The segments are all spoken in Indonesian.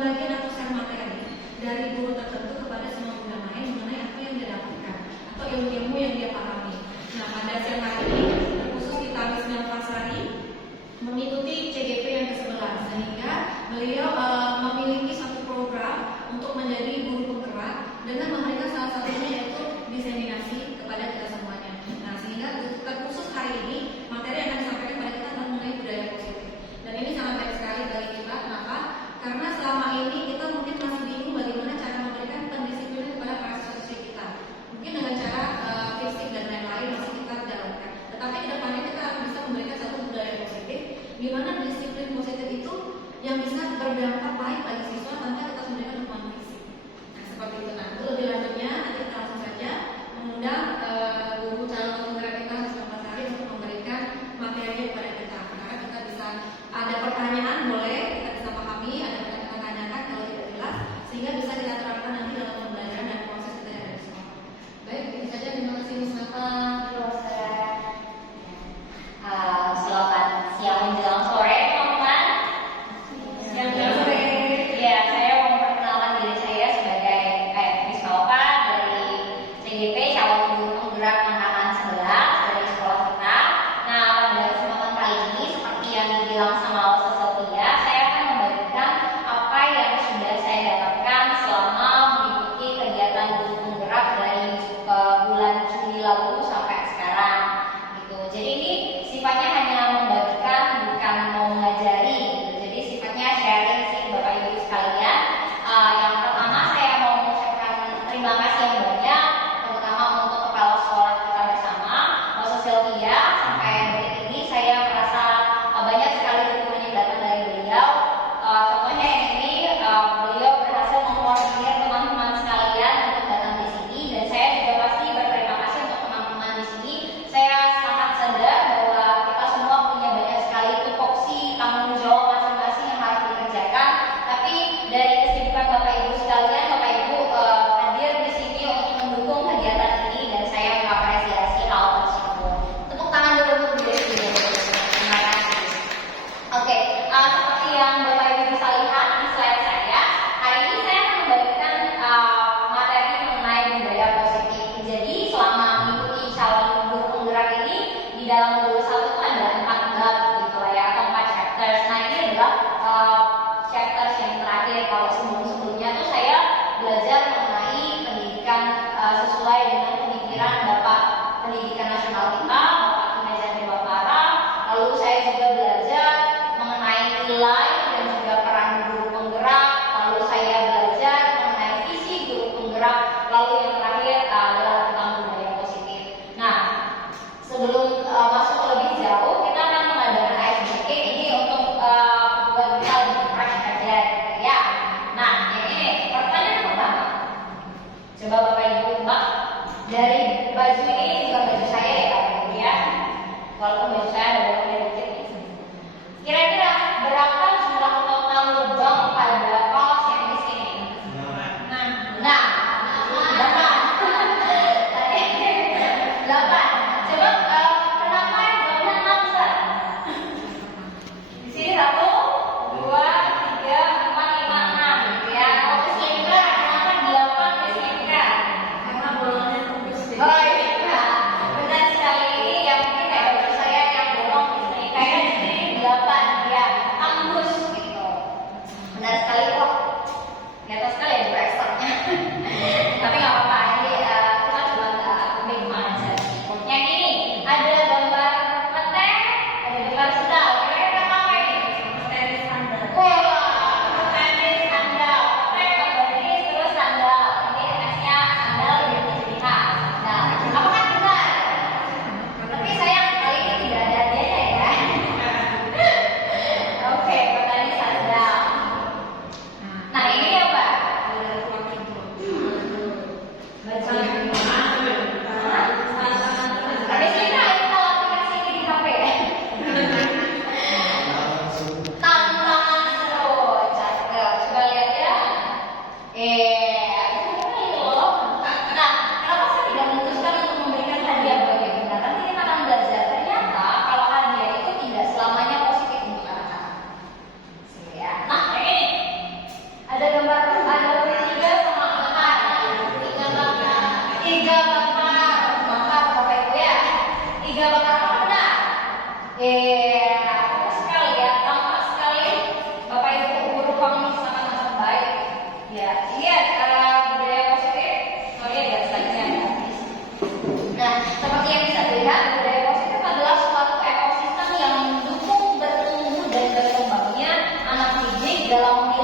pembagian atau share materi dari guru tertentu kepada semua guru yang lain mengenai apa yang dia dapatkan atau ilmu-ilmu yang dia pahami. Nah, pada siang hari ini khusus kita Wisma Fasari mengikuti CGP yang ke-11 sehingga beliau memiliki satu program untuk menjadi guru penggerak dengan memberikan salah satunya yaitu diseminasi kepada kita semuanya. Nah, sehingga terkhusus hari ini materi yang akan disampaikan kepada kita adalah mengenai budaya positif. Dan ini sangat baik sekali bagi kita. Kenapa? Karena selama ini kita mungkin masih bingung bagaimana cara memberikan pendisiplinan kepada para siswa kita. Mungkin dengan cara fisik dan lain-lain masih kita jalankan. Tetapi ke depannya kita akan bisa memberikan satu budaya positif, di mana disiplin positif itu yang bisa berdampak baik bagi siswa tanpa kita memberikan dukungan fisik. Nah, seperti itu. Nah, untuk lebih lanjutnya nanti kita langsung saja mengundang guru calon penggerak kita Wisma Fasari untuk memberikan materi kepada kita. Karena kita bisa ada pertanyaan boleh kita bisa pahami, ada yang kita tanyakan kalau tidak jelas, sehingga bisa kita terapkan nanti dalam pembelajaran dan proses kita yang ada di sekolah. Baik, ini saja. Terima kasih Miss Nata. Selamat siang menjelang sore, teman-teman. Siang sore. Ya, saya mau memperkenalkan diri saya sebagai Miss Nova dari CGP calon guru penggerak angkatan 11 dari sekolah kita. Nah, pada kesempatan kali ini seperti yang dibilang sama Osa Sofia, saya akan membagikan apa yang sudah saya dapatkan selama mengikuti kegiatan guru penggerak dari bulan Juli lalu sampai sekarang. Gitu. Jadi ini sifatnya hanya membagikan, bukan mau mengajari. Gitu. Jadi sifatnya sharing sih Bapak Ibu sekalian. Yang pertama saya mau mengucapkan terima kasih yang banyak, terutama untuk kepala sekolah kita bersama, Osa Sylvia. Sampai detik ini saya merasa banyak sekali dukungan yang datang dari beliau. Contohnya yang ini, beliau berhasil mengkoordinir teman-teman sekalian untuk datang di sini, dan saya juga pasti berterima kasih untuk teman-teman di sini. Saya sangat sadar bahwa kita semua punya banyak sekali tupoksi tanggung jawab masing-masing yang harus dikerjakan. Tapi dari kesibukan Bapak Ibu sekalian, Bapak Ibu hadir di sini untuk mendukung kegiatan ini, dan saya mengapresiasi hal tersebut. Tepuk tangan dulu untuk diri sendiri. Terima kasih. Oke, seperti yang Bapak Ibu bisa lihat di slide saya, hari ini saya akan membagikan materi mengenai budaya positif. Jadi selama mengikuti calon guru penggerak ini, di dalam modul 1 itu ada 4 bab gitu lah ya, atau 4 chapters. Nah, ini adalah chapters yang terakhir. Kalau sebelum-sebelumnya tuh saya belajar mengenai pendidikan sesuai dengan pemikiran Bapak Pendidikan Nasional kita, Bapak Kimeja Dewantara. Lalu saya juga belajar mengenai nilai dan juga peran guru penggerak. Lalu saya belajar mengenai visi guru penggerak. Lalu yang terakhir adalah tentang budaya positif. Nah, sebelum masuk lebih jauh, kita akan mengadakan ISBK ini untuk buat kita lebih fresh aja gitu ya. Nah, yang ini pertanyaan pertama. Coba Bapak Ibu tebak, dari baju ini bukan baju saya ya Bapak Ibu ya. Walaupun baju saya ada beberapa dikit nih. Kira-kira berapa jumlah total lubang pada kaos yang di sini? Nah, 8. Coba kenapa yang jumlahnya 6 besar? Di sini 1, 2, 3, 4, 5, 6 gitu ya. Kalau ke selingkar, kenapa 8 di selingkar? Karena bolongnya tembus. Oh iya, benar sekali. Ini yang mungkin kayak baju saya yang bolong di selingkar, di sini 8 ya, tembus gitu. Benar sekali kok. Di atas sekali ya juga eksternya. Tapi nggak apa-apa, ini kita cuma ambil aja. Yang ini ada gambar pete, ada gambar sendal. Kira-kira apa ini? Tenis sandal. Wah, tenis sandal. Pete, tenis, terus sandal. Ini S-nya sandal yang jadi khas. Nah, apakah benar? Tapi sayang kali ini tidak ada hadiahnya ya. Oke, petani sandal.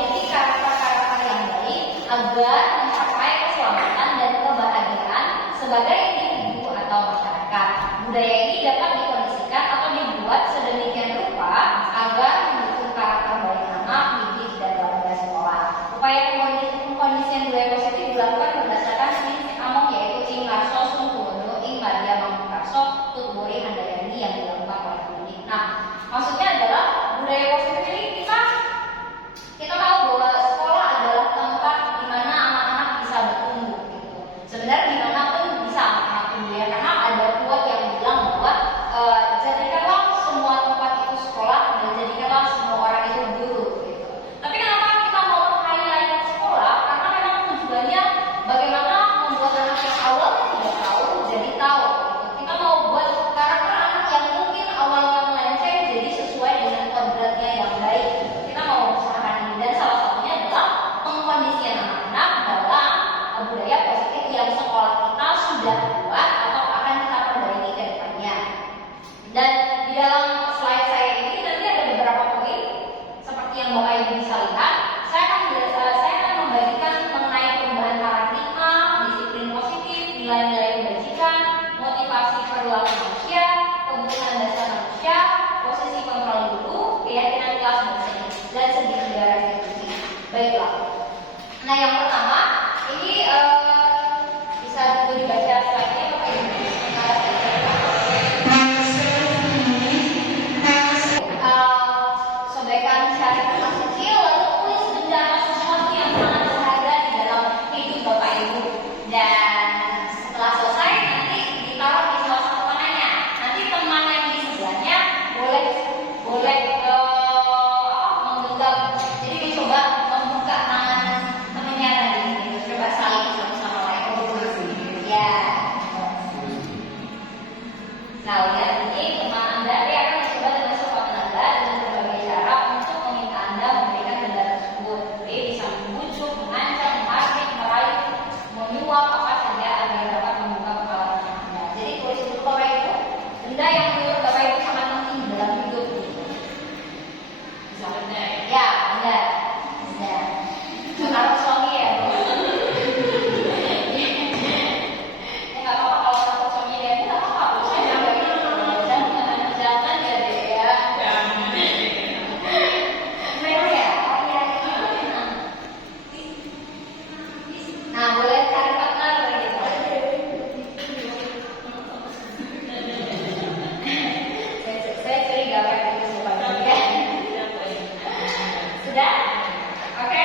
memiliki karakter-karakter yang baik agar mencapai keselamatan dan kebahagiaan sebagai individu atau masyarakat. Budaya ini dapat dikondisikan atau dibuat sedemikian rupa agar mendukung karakter baik anak, didik, dan warga sekolah. Upaya pengkondisian budaya positif dilakukan berdasarkan prinsip Among, yaitu ing Karso Sungkuwono, ing Madia Mangkarso, Tutmuri Handayani, yang dilakukan oleh pendidik. Nah, maksudnya adalah budaya positif ini kita tahu bahwa sekolah adalah tempat di mana anak-anak bisa bertumbuh gitu. Sebenarnya dimanapun bisa anak-anak tumbuh ya, karena ada quote yang bilang bahwa jadikanlah semua tempat itu sekolah dan jadikanlah semua orang itu guru gitu. Tapi kenapa kita mau highlight sekolah? Karena memang tujuannya bagaimana membuat anak yang awalnya tidak tahu jadi tahu gitu. Kita mau buat karakter anak yang mungkin awalnya melenceng jadi sesuai dengan kodratnya yang baik. Kita mau usahakan ini, dan salah satunya adalah pengkondisian anak-anak dalam budaya positif yang sekolah kita sudah buat atau akan kita perbaiki ke depannya. Dan di dalam slide saya ini nanti ada beberapa poin seperti yang Bapak Ibu bisa lihat. Saya akan membagikan mengenai perubahan paradigma, disiplin positif, nilai-nilai kebajikan, motivasi perilaku manusia, kebutuhan dasar manusia, posisi kontrol guru, keyakinan kelas dan segitiga restitusi. Baiklah. Nah, yang pertama ini bisa dulu dibaca slide-nya Bapak Ibu. Sobekkan cari kertas kecil lalu tulis benda atau sesuatu yang sangat berharga di dalam hidup Bapak Ibu, dan setelah selesai nanti ditaruh di salah satu tangannya. Nanti teman yang di sebelahnya boleh menggenggam. Jadi dicoba membuka tangan temannya tadi gitu. Coba saling satu sama lain. Ya. Nah, lihat ini teman Anda, dia akan mencoba dengan sopan Anda dengan berbagai cara untuk meminta Anda memberikan benda tersebut. Dia bisa membujuk, mengancam, menghardik, merayu, menyuap, apa saja agar dapat membuka kepala Anda. Jadi tulis dulu Bapak Ibu, benda yang menurut Bapak Ibu sangat penting dalam hidup. Bisa benda ya? Ya, benda. Taruh suami ya. Ya nggak apa-apa kalau takut suami dia, nggak apa-apa. Saya jangan ya deh ya. Bener ya? Nah, boleh cari partner gitu. Saya curiga kayak gitu supaya ya. Sudah? Oke?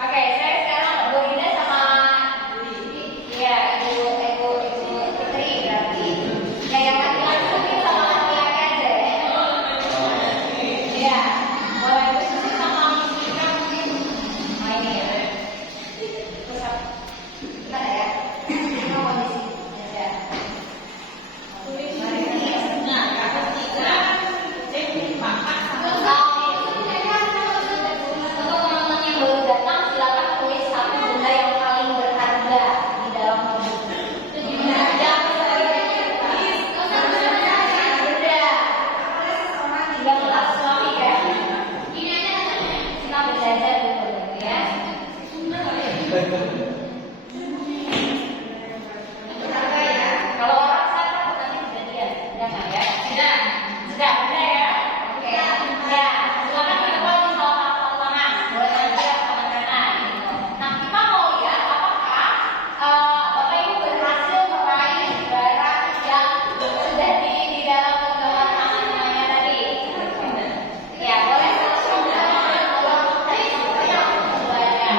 Oke, saya sekarang Bu Rina sama iya, Ibu Putri berarti. Ya, yang laki-laki mungkin sama laki-laki aja ya. Iya, boleh Bu Susi sama Miss Rina mungkin. Oh ini ya. Pusat. Gimana ya? Mau kondisi aja. Nah, kata tiga, untuk teman-teman yang baru datang, silakan tulis satu benda yang paling berharga di dalam hidup. Benda. Yang telah suami ya. Kita belajar dulu ya. Berharga ya. Kalau orang sana nanti kejadian, jangan ya. Sudah, benda ya. Oke. Ya, silakan dibawa di salah satu tangan. Boleh nanti tangan kanan. Gitu. Nah, kita mau lihat apakah Bapak Ibu berhasil meraih barang yang sudah di dalam genggaman tangan temannya tadi. Ya, boleh langsung tolong tadi semuanya semuanya.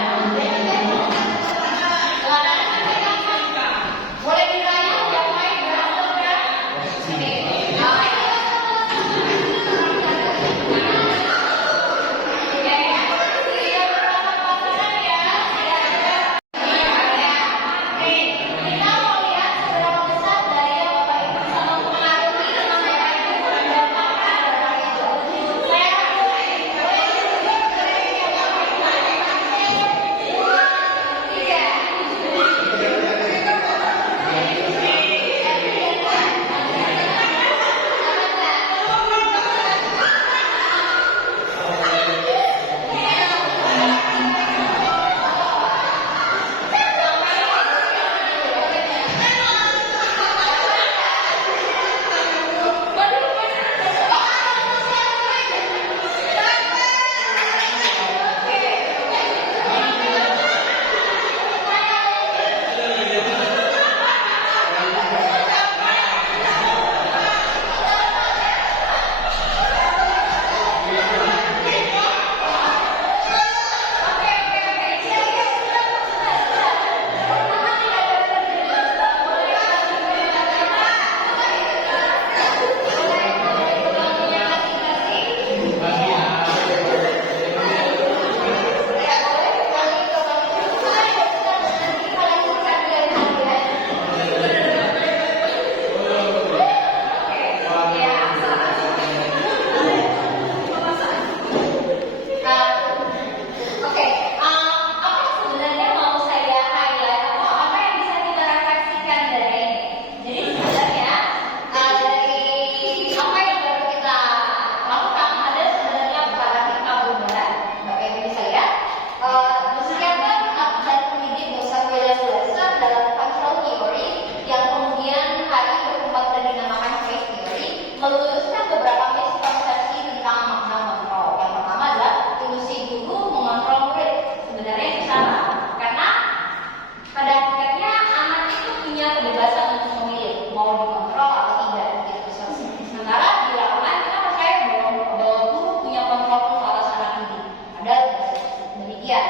demikian.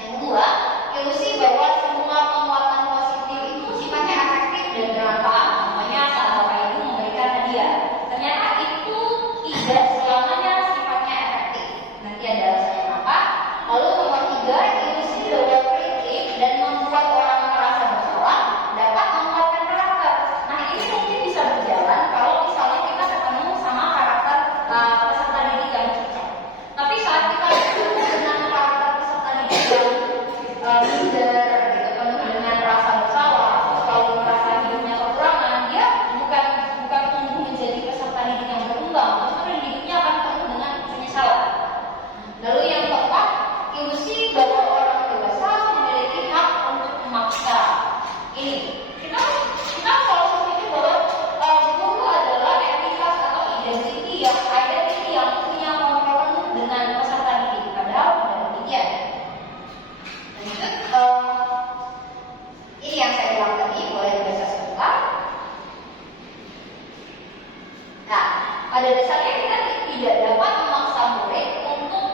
Yang kedua, ilusi bahwa semua penguatan positif itu sifatnya efektif dan bermanfaat. Contohnya saat Bapak Ibu memberikan hadiah, ternyata itu tidak selamanya sifatnya efektif. Nanti ada alasannya kenapa. Lalu nomor tiga, ilusi bahwa kritik dan membuat orang merasa bersalah dapat menguatkan karakter. Nah ini mungkin bisa berjalan kalau misalnya kita ketemu sama karakter peserta didik yang cocok. Tapi saat kita ketemu dengan karakter peserta didik yang minder, gitu, penuh dengan rasa bersalah, selalu merasa hidupnya kekurangan, dia bukan tumbuh menjadi peserta didik yang berkembang, justru hidupnya akan penuh dengan penyesalan. Lalu yang keempat, ilusi bahwa orang dewasa memiliki hak untuk memaksa. Ini kita selalu berpikir bahwa guru adalah entitas atau identiti yang punya kontrol penuh dengan peserta didik, padahal tidak demikian. Lanjut, ini yang saya bilang tadi, boleh dibaca sebentar. Nah, pada dasarnya kita tidak dapat memaksa murid untuk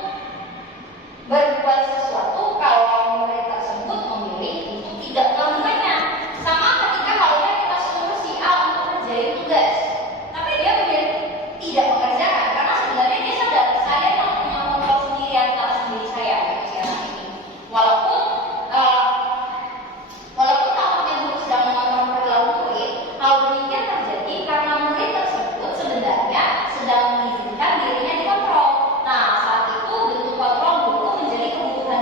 berbuat sesuatu kalau murid tersebut memilih untuk tidak melakukannya. Sama ketika halnya kita suruh si A untuk mengerjakan tugas, tapi dia memilih tidak mengerjakan karena sebenarnya dia sadar saya yang punya kontrol sendiri atas diri saya sekarang ini. Walaupun tampaknya guru sedang mengontrol perilaku murid, hal demikian terjadi karena murid tersebut sebenarnya sedang mengizinkan dirinya dikontrol. Nah, saat itu bentuk kontrol guru menjadi kebutuhan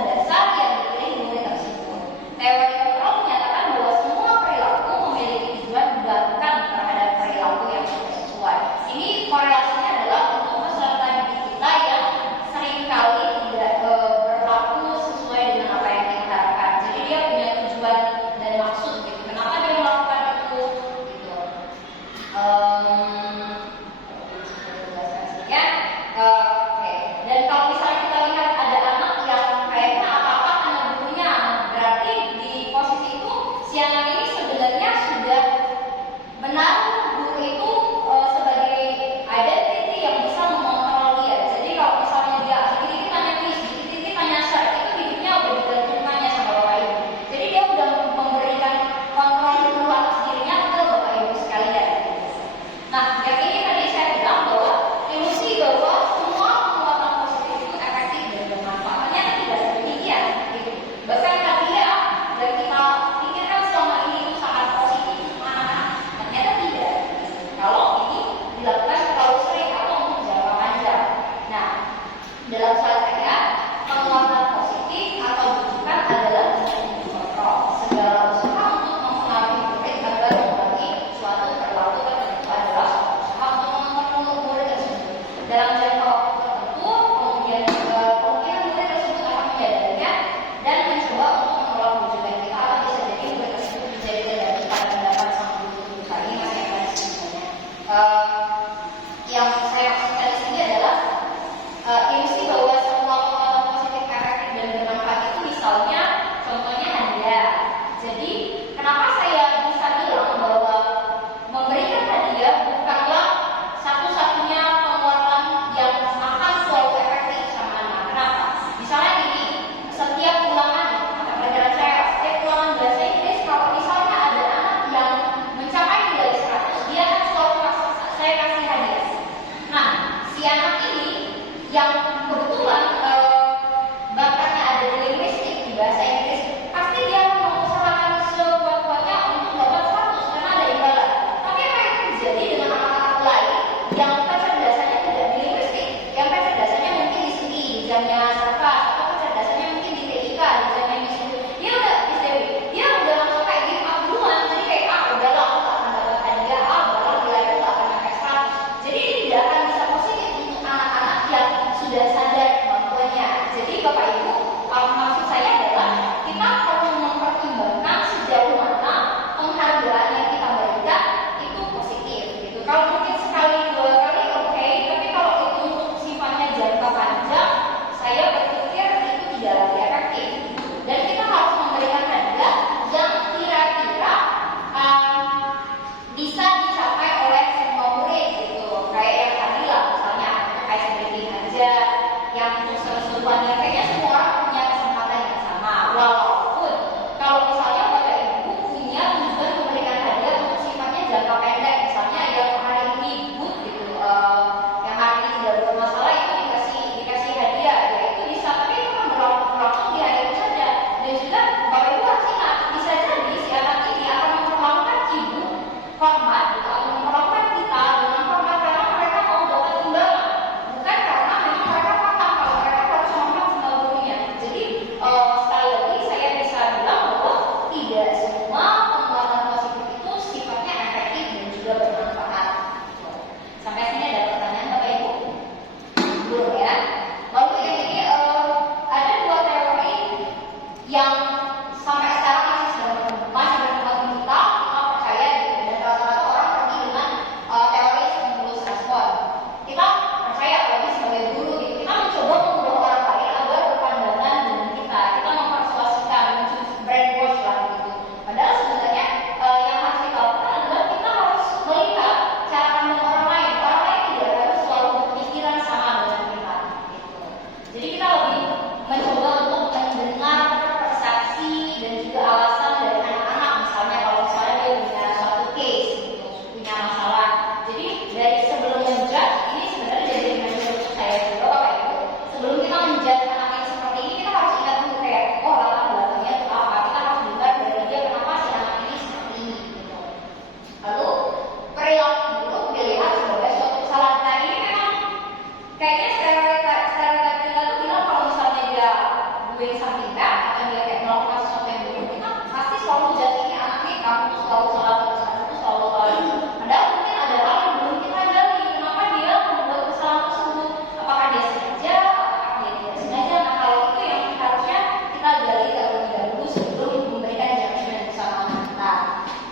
doing something bad atau dia kayak melakukan sesuatu yang buruk, kita pasti selalu judge ini anaknya, kamu tuh selalu salah terus, kamu tuh selalu salah terus. Padahal mungkin ada hal yang belum kita gali, kenapa dia membuat kesalahan tersebut, apakah dia sengaja, apakah dia tidak sengaja. Nah, hal itu yang harusnya kita gali terlebih dahulu sebelum memberikan judgment bersama anak kita.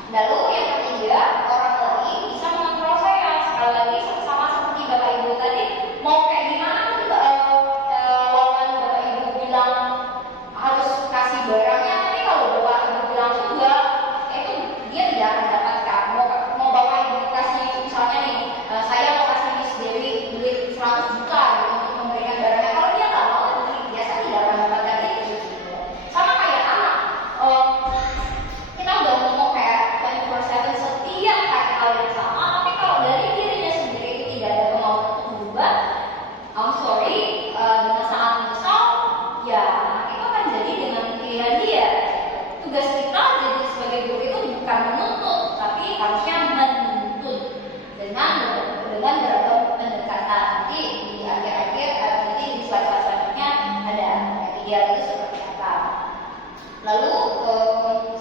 Lalu yang ketiga, orang lain bisa mengontrol saya. Sekali lagi sama seperti Bapak Ibu tadi, mau kayak gimana pun lawan Bapak Ibu bilang harus kasih barangnya, tapi kalau Bapak Ibu bilang enggak, itu dia tidak akan dapatkan. Mau Bapak Ibu kasih misalnya nih, saya mau kasih Miss Dewi duit 100 juta gitu, untuk memberikan barangnya, kalau dia nggak mau beli, biasa tidak akan dapatkan itu gitu. Sama kayak anak, kita udah ngomong kayak 24/7 setiap kali hal yang sama, tapi kalau dari dirinya sendiri itu tidak ada kemauan untuk berubah, I'm sorry, dengan sangat menyesal, ya itu akan jadi dengan pilihan dia. Tugas kita jadi sebagai guru itu bukan menuntut, tapi harusnya menuntut dengan beragam pendekatan. Nanti di akhir-akhir, nanti di slide selanjutnya ada ideal itu seperti apa. Lalu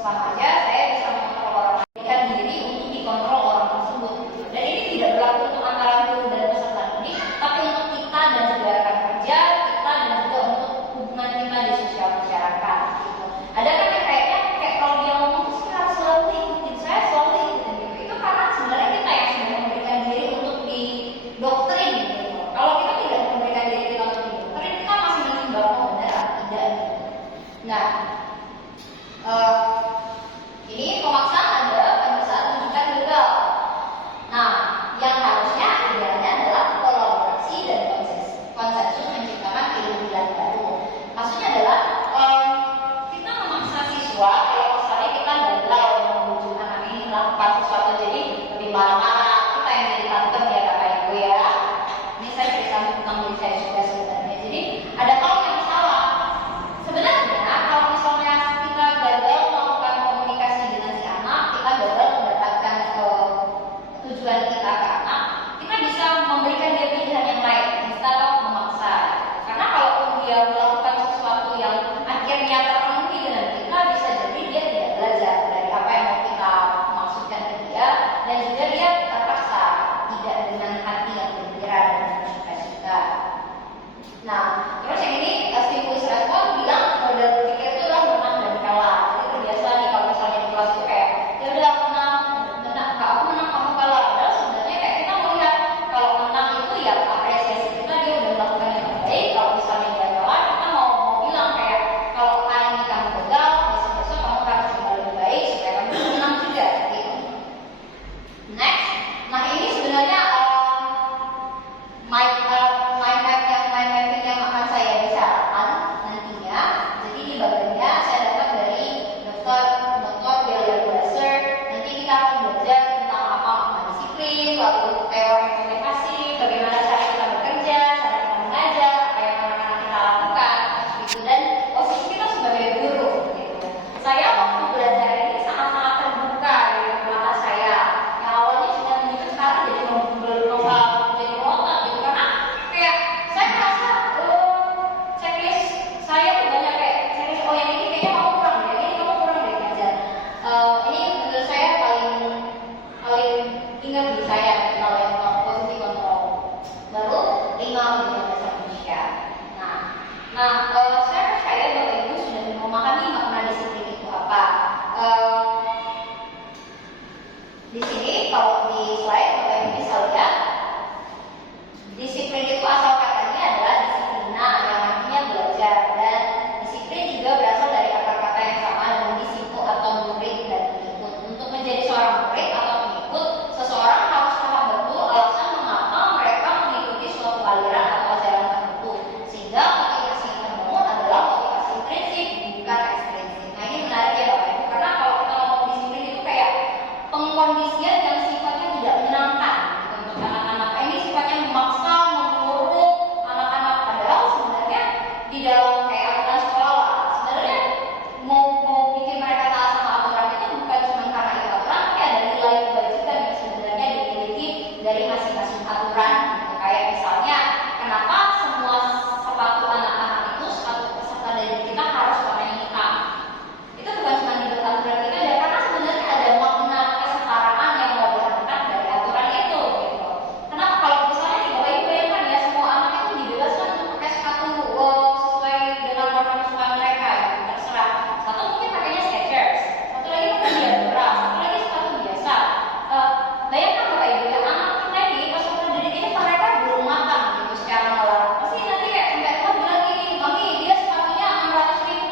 sama aja saya bisa mengontrol orang lain diri untuk dikontrol orang tersebut. Dan ini tidak berlaku untuk antara guru dan peserta didik, tapi untuk kita dan juga rekan kerja, kita dan juga untuk hubungan kita di sosial masyarakat. Gitu. Ada kan yang kayaknya kayak kalau dia ngomong terus kita harus selalu ikutin, saya selalu ikutin gitu. Itu karena sebenarnya kita yang sudah memberikan diri untuk didoktrin gitu. Kalau kita tidak memberikan diri kita untuk didoktrin, kita masih menimbang benar atau tidak gitu. Nah, ini pemaksaan ada pada saat tunjukkan gagal. Nah, yang harusnya idealnya adalah kolaborasi dan konsensus menciptakan keunggulan baru. Maksudnya adalah kita memaksa siswa, kalau misalnya kita gagal membujuk anak ini melakukan sesuatu, jadi lebih marah-marah, kita yang jadi tante ya Bapak Ibu ya. Ini saya cerita tentang diri saya juga sebenarnya. Jadi ada hal yang salah. Sebenarnya kalau misalnya kita gagal melakukan komunikasi dengan si anak, kita gagal mendapatkan tujuan kita ke anak, kita bisa memberikan dia pilihan yang lain, instead of memaksa. Karena kalaupun dia melakukan sesuatu yang akhirnya terpenuhi dengan kita, bisa jadi dia tidak belajar dari apa yang mau kita maksudkan ke dia, dan juga dia terpaksa tidak dengan hati yang gembira dan dengan sukacita. Nah, terus yang ini stimulus respon bilang model berpikir itu adalah menang dan kalah. Jadi terbiasa nih kalau misalnya di kelas itu kayak ya udah menang, aku menang kamu kalah. Padahal sebenarnya kayak kita melihat kalau menang itu ya apresiasi kita, dia udah melakukan yang terbaik. Kalau misalnya dia kalah, kita mau bilang kayak kalau kalian dari kita harus warnanya hitam. Itu bukan cuma di aturan kita ya, karena sebenarnya ada makna kesetaraan yang mau berangkat dari aturan itu gitu. Kenapa kalau misalnya di Bapak Ibu bayangkan ya, semua anak itu dibebaskan untuk pakai sepatu sesuai dengan warna kesukaan mereka gitu, terserah. Satu mungkin pakainya Skechers, satu lagi mungkin Diadora, satu lagi sepatu biasa. Bayangkan Bapak Ibu ya, anak kita ini pas waktu didik ini mereka belum matang gitu secara moral. Pasti nanti kayak sampai tua bilang gini, mami dia sepatunya 600.000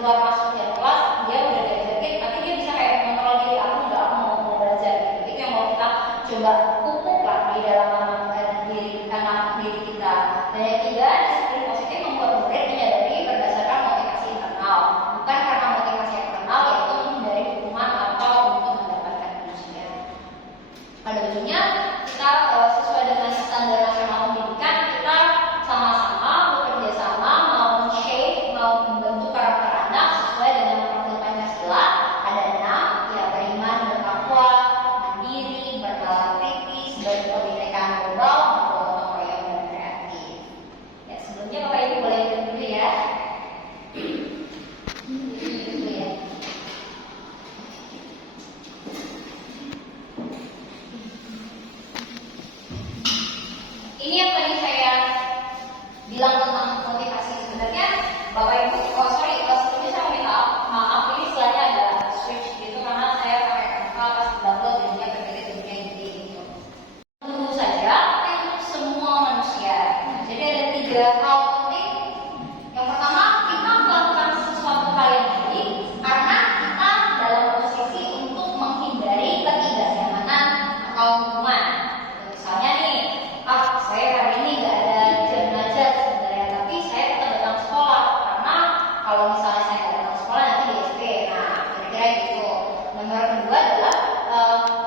keluar masuk jam kelas dia udah diajarin, tapi dia bisa kayak mengontrol diri, aku mau belajar gitu. Itu yang mau kita coba pupuk lah di dalam anak diri kita. Dan yang ketiga, disiplin positif membuat murid menyadari berdasarkan motivasi internal, bukan karena motivasi eksternal, yaitu menghindari hukuman atau untuk mendapatkan pujian. Pada ujungnya kita sesuai dengan standar nasional pendidikan, kita sama-sama bekerja sama mau shape, mau membentuk karakter anak sesuai dengan profil Pancasila. Ada 6, ya beriman, bertakwa, mandiri, bernalar kritis, berkebinekaan global, bergotong royong dan kreatif. Ya, sebelumnya Bapak Ibu boleh ikut dulu ya. Dulu ya. Ini yang tadi saya bilang tentang motivasi. Sebenarnya Bapak Ibu, sebelumnya saya minta maaf, ini istilahnya ada switch gitu karena saya pakai Canva pas double jadinya jadinya gini gitu. Tentu saja untuk semua manusia. Jadi ada 3 hal penting. Yang pertama, kita melakukan sesuatu hal yang baik karena kita dalam posisi untuk menghindari ketidaknyamanan atau hukuman. Misalnya nih, saya hari ini nggak ada jam belajar sebenarnya, tapi saya tetap datang sekolah karena kalau misalnya saya nggak datang sekolah nanti di SP. Nah, kira-kira gitu. Nomor kedua adalah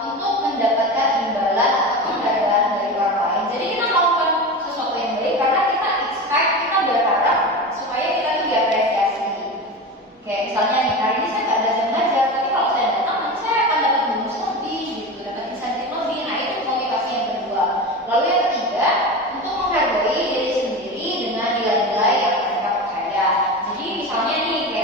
untuk mendapatkan imbalan atau penghargaan dari orang lain. Jadi kita melakukan sesuatu yang baik karena kita expect, kita berharap supaya kita tuh diapresiasi. Kayak misalnya nih, hari ini saya nggak ada jam belajar, tapi kalau saya datang nanti saya akan dapat bonus lebih, gitu, dapat insentif lebih. Nah, itu motivasi yang kedua. Lalu yang ketiga, untuk menghargai diri sendiri dengan nilai-nilai yang mereka percaya. Jadi misalnya nih, kayak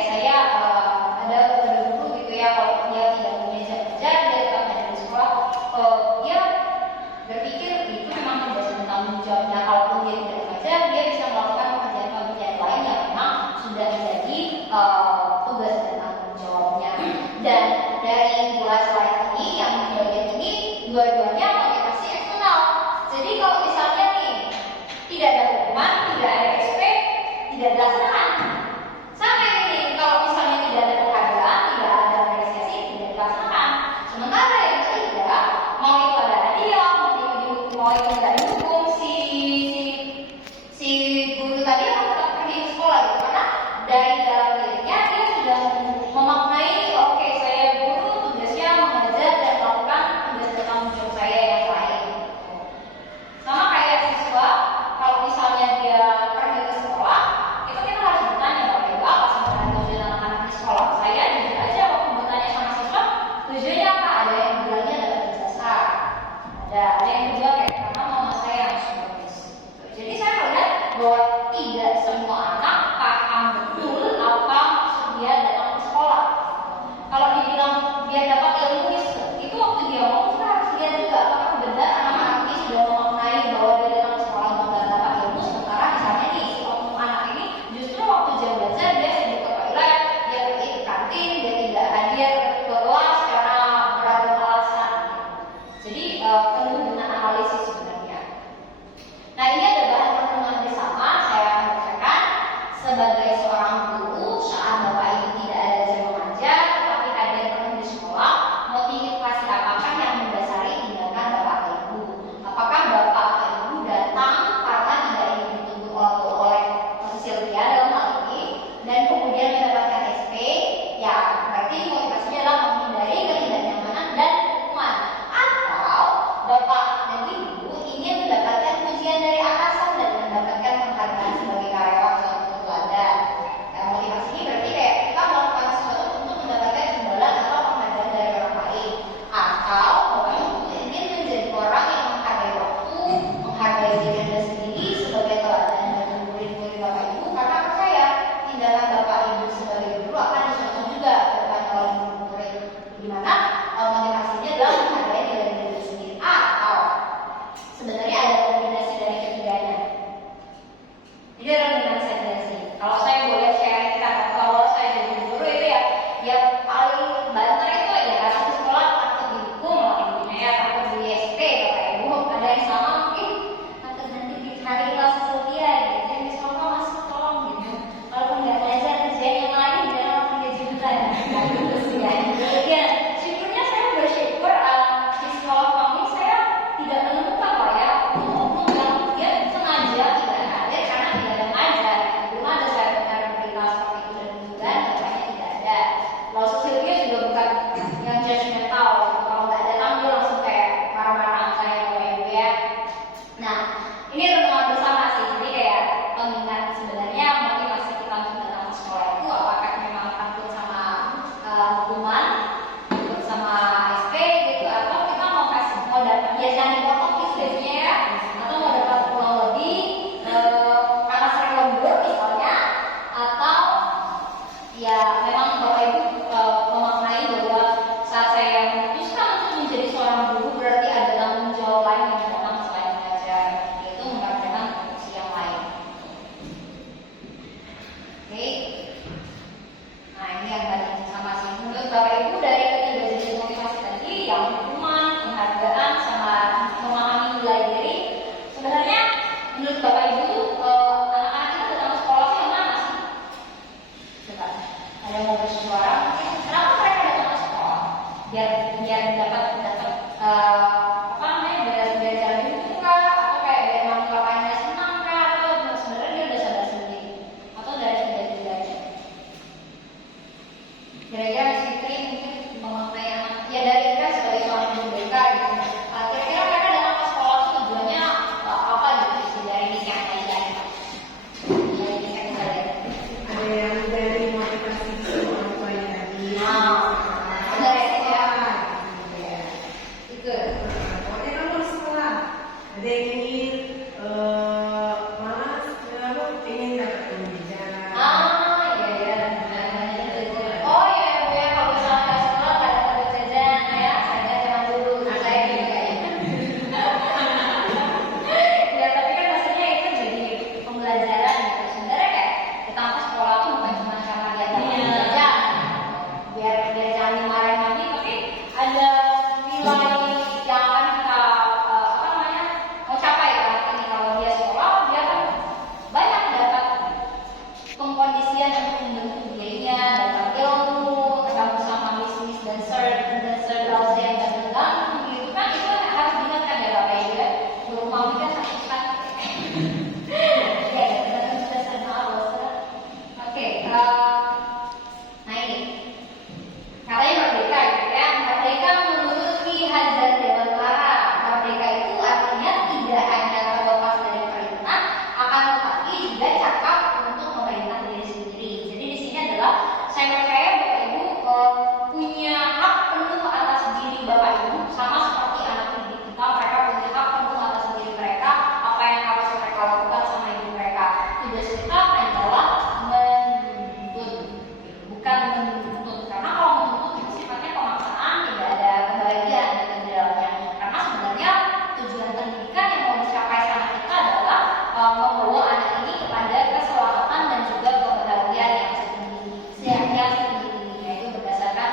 ya memang Bapak Ibu memaknai bahwa saat saya memutuskan untuk menjadi seorang guru berarti ada tanggung jawab lain yang datang selain mengajar, yaitu mengerjakan fungsi yang lain. Oke. Nah ini yang tadi sama sih. Menurut Bapak Ibu dari ketiga jenis motivasi tadi, yang hukuman, penghargaan, sama memahami nilai diri, sebenarnya menurut Bapak Ibu anak-anak kita datang ke sekolah itu yang mana sih? Coba, ada yang mau bersuara mungkin? Kenapa mereka datang ke sekolah? Biar dapat apa namanya? Biar jalan hidup kah? Atau kayak biar mampu lapangnya senang kah? Atau sebenarnya dia udah sadar sendiri? Atau dari tiga-tiga aja? Kira-kira Miss Fitri mungkin memaknai anak ya dari kita sebagai seorang guru BK gitu. Kira-kira mereka datang ke sekolah itu tujuannya apa gitu sih dari misi yang tadi ada? Dari misi yang tadi ada. Ada yang dari motivasi orang tuanya tadi. Benar ya sih ya. Ya. Itu. Pokoknya kamu harus sekolah. Ada yang ingin malas, kamu ingin dapat pembelajaran. Iya. Oh iya Bu ya, kalau misalnya nggak sekolah nggak ada dapat jajan ya. Saya zaman dulu, saya juga ya. Ya tapi kan maksudnya itu jadi pembelajaran gitu. Sebenarnya kayak kita ke sekolah tuh bukan cuma karena dia dapat jajan, biar jangan dimarahin lagi, tapi ada nilai yang akan kita apa namanya mau capai kan. Ini kalau dia sekolah dia kan banyak dapat pengkondisian untuk membentuk dirinya, dapat ilmu, ketemu sama bisnis dan circle yang ganteng gitu kan, itu harus diingatkan ya Bapak Ibu ya. Guru mami kan sakit. Ya, kita sudah sama Allah. Oke, nah ini katanya merdeka gitu ya. Merdeka menurut Ki Hajar Dewantara, merdeka itu artinya tidak hanya terlepas dari perintah, akan tetapi juga cakap untuk memerintah diri sendiri. Jadi di sini adalah saya percaya Bapak Ibu punya hak penuh atas diri Bapak Ibu, sama seperti anak didik kita, mereka punya hak penuh atas diri mereka, apa yang harus mereka lakukan sama ibu mereka. Tugas kita adalah menuntut, bukan menuntut, karena kalau menuntut itu sifatnya pemaksaan, tidak ada kebahagiaan di dalamnya. Karena sebenarnya tujuan pendidikan yang mau dicapai sama kita adalah membawa anak ini kepada keselamatan dan juga kebahagiaan yang setinggi-tingginya, itu berdasarkan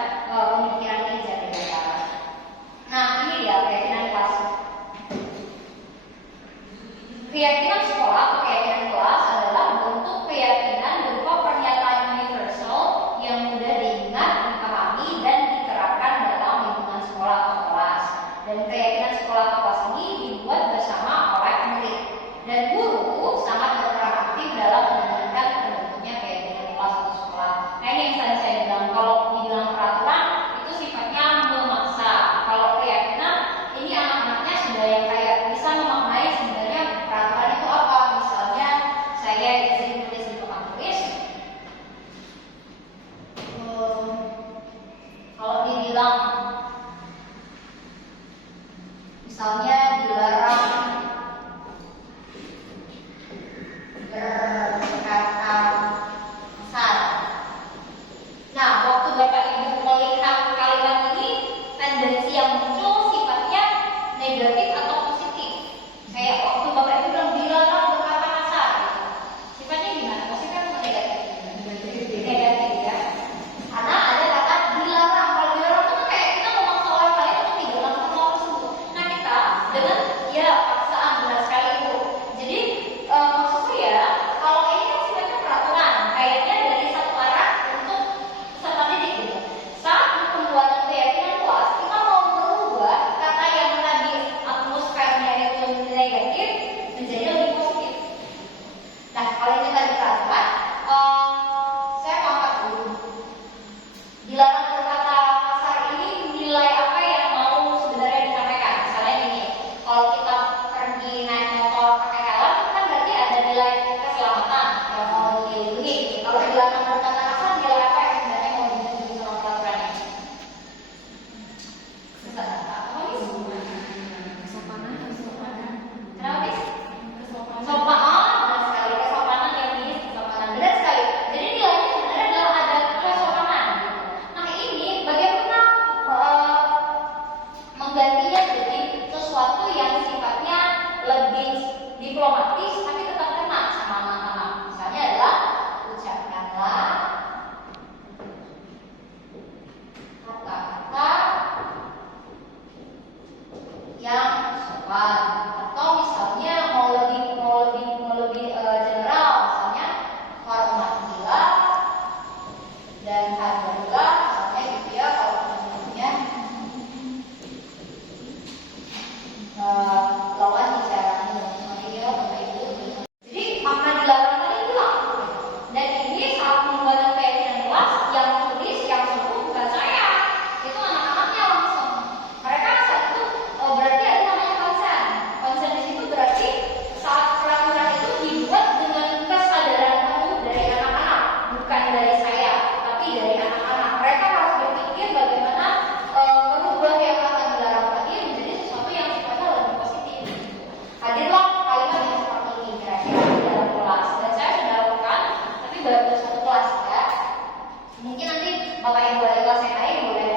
Bapak Ibu dari kelas yang lain boleh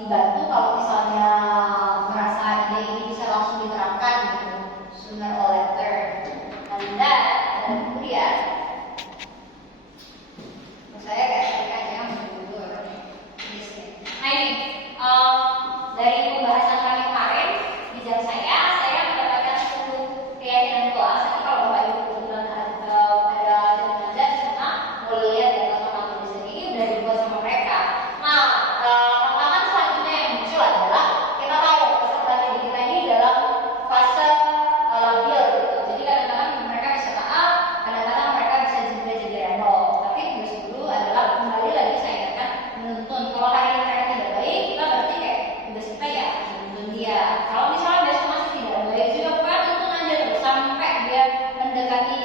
dibantu kalau misalnya merasa ide ini bisa langsung diterapkan gitu, sooner or later. Dan kemudian saya kayak tadi aja mundur. Nah ini dari pembahasan kami kemarin di jam saya mendapatkan 10 keyakinan kelas. Jadi kalau Bapak Ibu kebetulan ada jam belajar di sana, boleh lihat di atas papan tulis ini udah dibuat sama mereka. Nah, tantangan selanjutnya yang muncul adalah kita tahu peserta didik kita ini dalam fase labil gitu. Jadi kadang-kadang mereka bisa taat, kadang-kadang mereka bisa juga jadi rebel. Tapi tugas dulu adalah kembali lagi saya ingatkan menuntun. Kalau hari ini mereka tidak baik, kita berarti kayak tugas kita ya menuntun dia. Kalau misalnya besok masih tidak baik juga, pokoknya tuntun aja terus sampai dia mendekati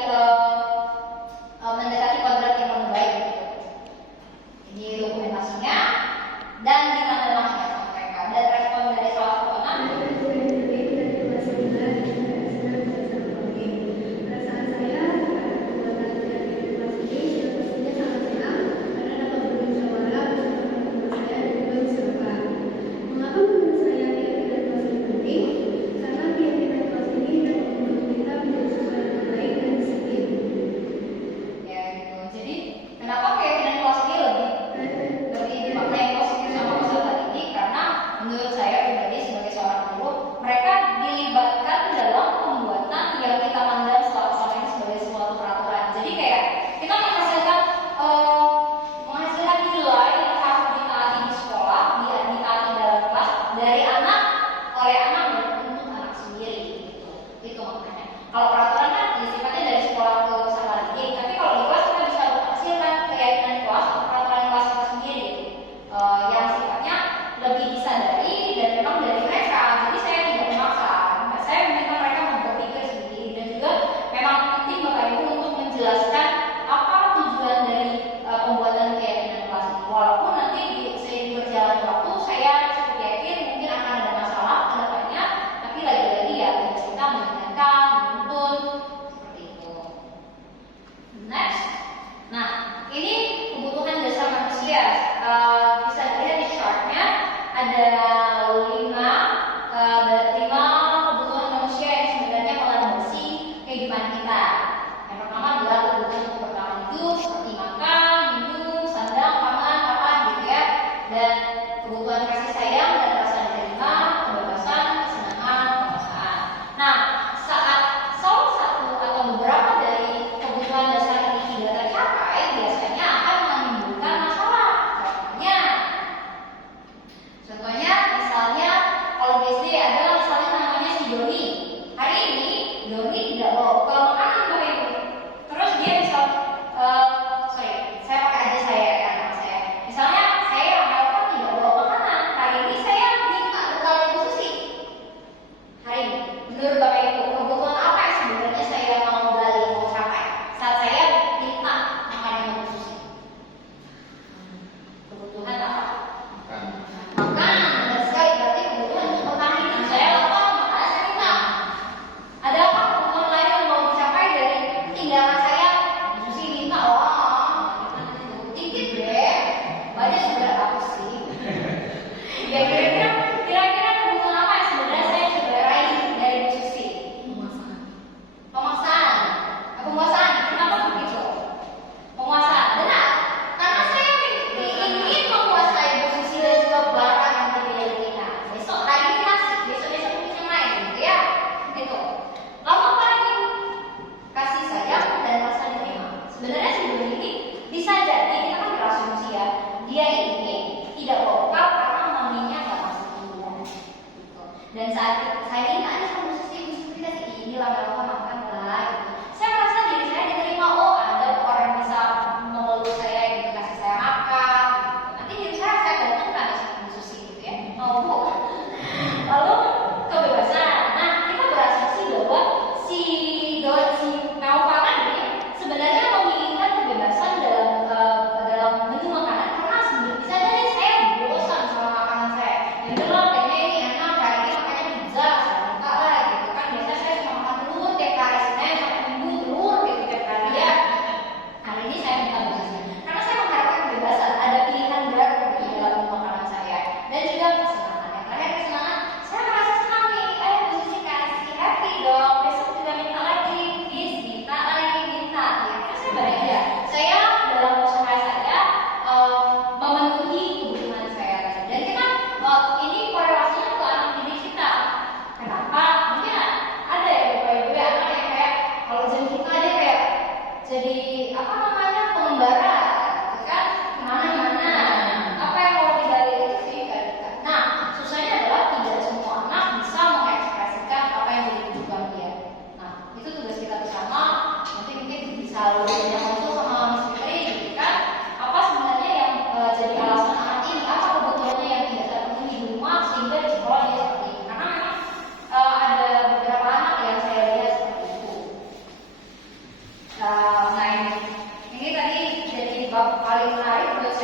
kodrat yang lebih baik gitu. Ini dokumentasinya dan ditandatangani sama mereka. Dan respon dari salah satu anak, perasaan saya terhadap pembuatan kreatif di kelas ini sudah pastinya sangat senang karena dapat bermusyawarah bersama teman-teman saya dan juga beserta. Mengapa menurut saya keyakinan kelas ini penting? Karena keyakinan kelas ini dapat membantu kita menjadi sekolah yang baik dan disiplin. ya gitu. Jadi kenapa keyakinan kelas ini lebih dimaknai positif sama positif?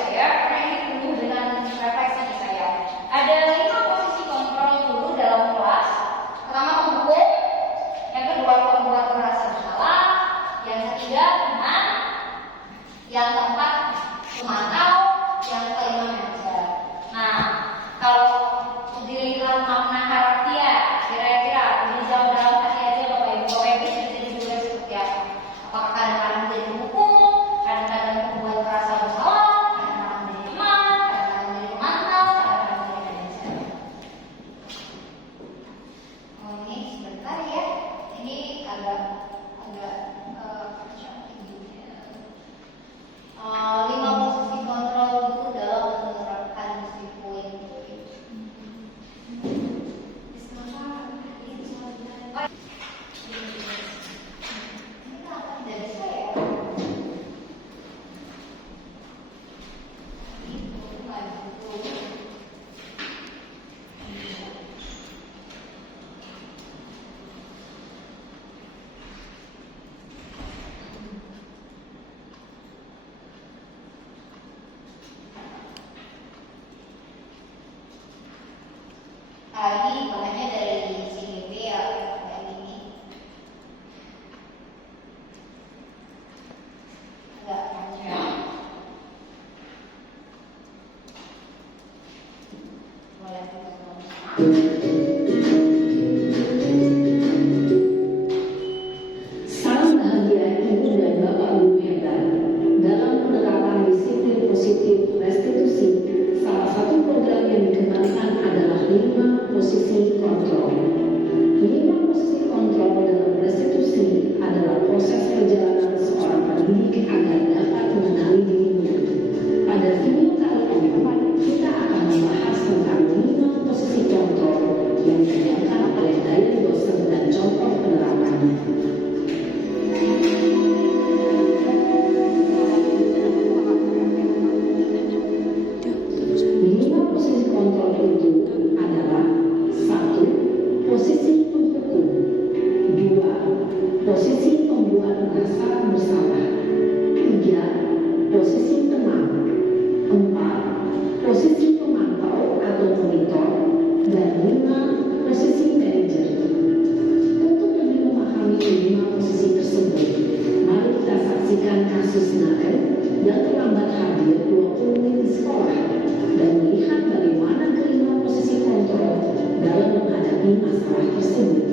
saya karena ini penuh dengan refleksi di saya. Ada 5 posisi kontrol guru dalam kelas. Pertama, menghukum. Yang kedua, membuat merasa bersalah. Yang ketiga, teman. Yang keempat, memantau. Yang kelima, manajer. Nah, kalau dilihat makna harfiah, kira-kira Rizal dalam hati aja Bapak Ibu bisa jadi juga seperti apa? Apakah kadang-kadang menjadi menghukum, kadang-kadang membuat merasa bersalah, kadang-kadang menjadi teman, kadang-kadang menjadi memantau, kadang-kadang menjadi manajer. Oh, ini sebentar ya. Ini agak lima posisi kontrol itu dalam menerapkan disiplin. Ini bahannya dari CGP ya, kayak ini. Agak panjang. Boleh kita Salam bahagia Ibu dan Bapak Guru hebat. Dalam penerapan disiplin positif restitusi, salah satu program yang dikembangkan adalah 5 posisi kontrol. 5 posisi kontrol dalam restitusi adalah proses perjalanan seorang pendidik agar dapat mengenali dirinya. Pada video kali ini, kita akan membahas tentang 5 posisi kontrol yang disediakan oleh gaya dosen dan contoh penerapannya. 5 posisi kontrol itu adalah 1. Posisi penghukum. 2. Posisi pembuat merasa bersalah. 3. Posisi teman. 4. Posisi pemantau atau monitor. Dan 5. Posisi manajer. Untuk lebih memahami 5 posisi tersebut, mari kita saksikan kasus Nael yang terlambat hadir 20 menit di sekolah dan melihat bagaimana kelima posisi kontrol dalam menghadapi masalah tersebut.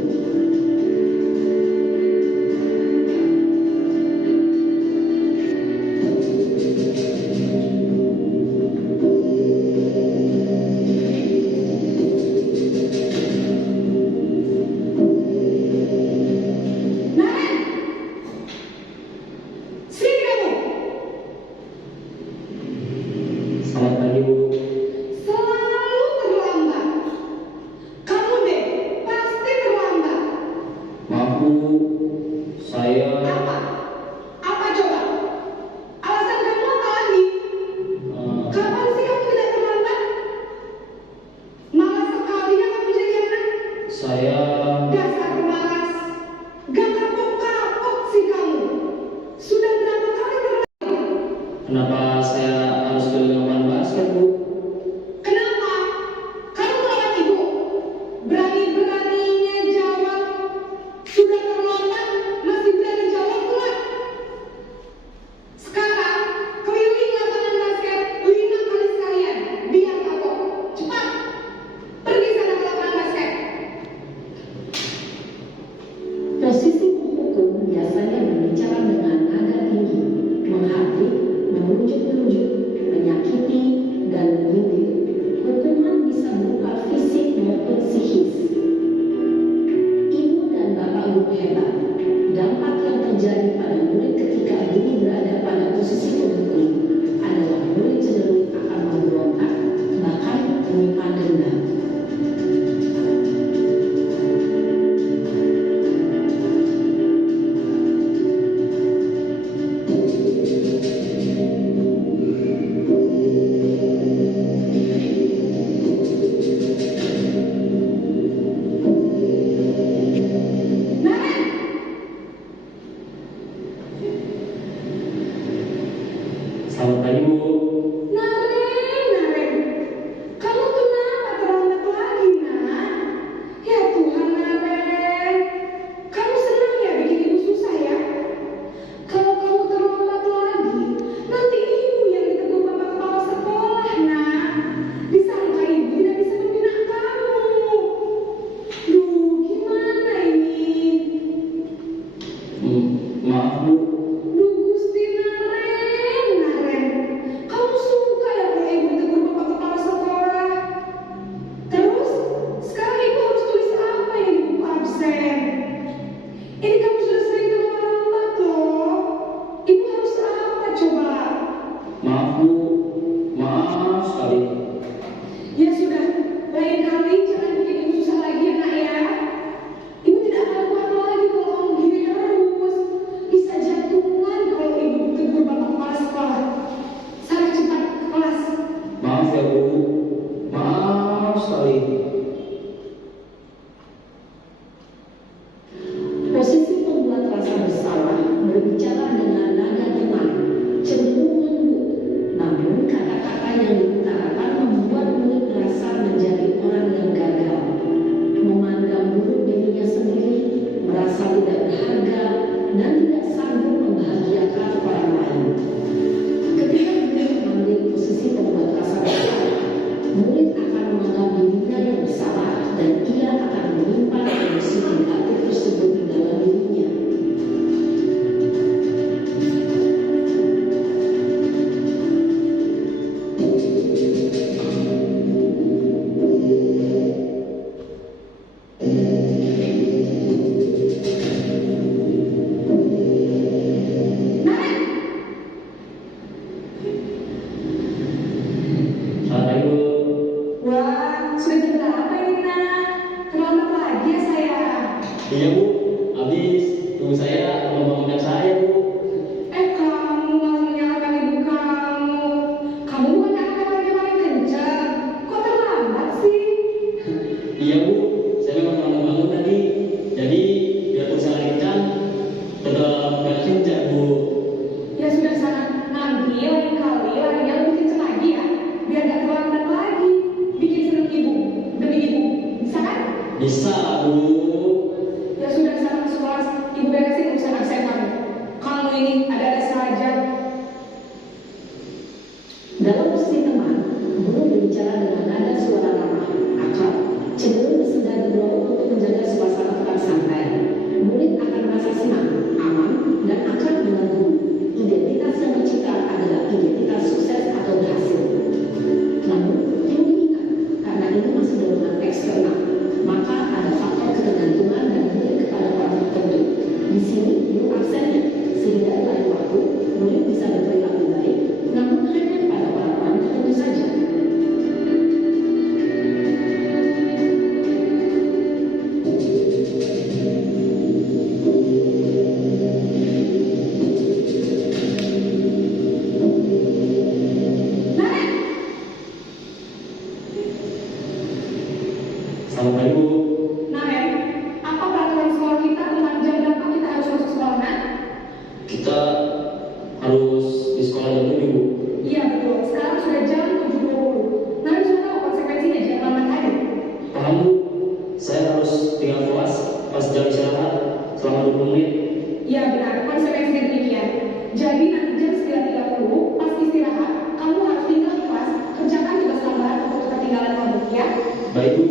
Maaf ya Bu, maaf sekali. Posisi pembuat rasa bersalah berbicara dengan nada tenang, cenderung lembut, namun kata-kata yang diutarakan membuat murid merasa menjadi orang yang gagal, memandang buruk dirinya sendiri, merasa tidak berharga, dan tidak sanggup membahagiakan orang lain. Ketika murid mengambil posisi pembuat rasa bersalah, murid akan menganggap dirinya yang bersalah dan ia akan menyimpan emosi negatif tersebut di dalam dirinya. Selamat pagi Bu. Wah, sudah jam berapa ini, Nak? Terlambat lagi ya saya. Iya Bu, habis ibu saya belum bangunkan saya Bu. Kamu malah menyalahkan ibu kamu. Kamu bukan anak yang paling kencang. Kok terlambat sih? Iya Bu, saya memang belum bangun tadi. Jadi biar usaha kencang tetap gak kencang Bu. Ya sudah sana. Nanti lain kali larinya lebih kencang lagi ya. Biar gak terlambat lagi. Bikin seneng ibu. Demi ibu. Bisa kan? Bisa Bu. Ya sudah sana ke sekolah. Ibu beresin urusan absen kamu. Kamu ini ada-ada saja. Dalam posisi teman, guru berbicara dengan nada suara ramah, akrab, cenderung bersenda gurau untuk menjaga suasana tetap santai. Murid akan merasa senang, aman, dan akrab dengan guru. Identitas yang tercipta adalah identitas sukses atau berhasil. Namun, perlu diingat, karena ini masih dorongan eksternal, maka ada faktor ketergantungan dan murid kepada orang tertentu. Di sini, guru absennya, sehingga di lain waktu, murid bisa berperilaku baik, namun hanya pada orang-orang tertentu saja. Selamat pagi Bu. Nah, apa peraturan sekolah kita tentang jam berapa kita harus masuk sekolah, Nak? Kita harus di sekolah jam 7 Bu. Iya betul, sekarang sudah jam 7.20. Nah, sudah tahu konsekuensinya jika lambat hadir. Paham Bu, saya harus tinggal kelas pas jam istirahat selama 20 menit. Iya benar, konsekuensinya demikian. Jadi nanti jam 9.30 pas istirahat, kamu harus tinggal di kelas, kerjakan tugas tambahan untuk ketertinggalan kamu, ya? Baik Bu.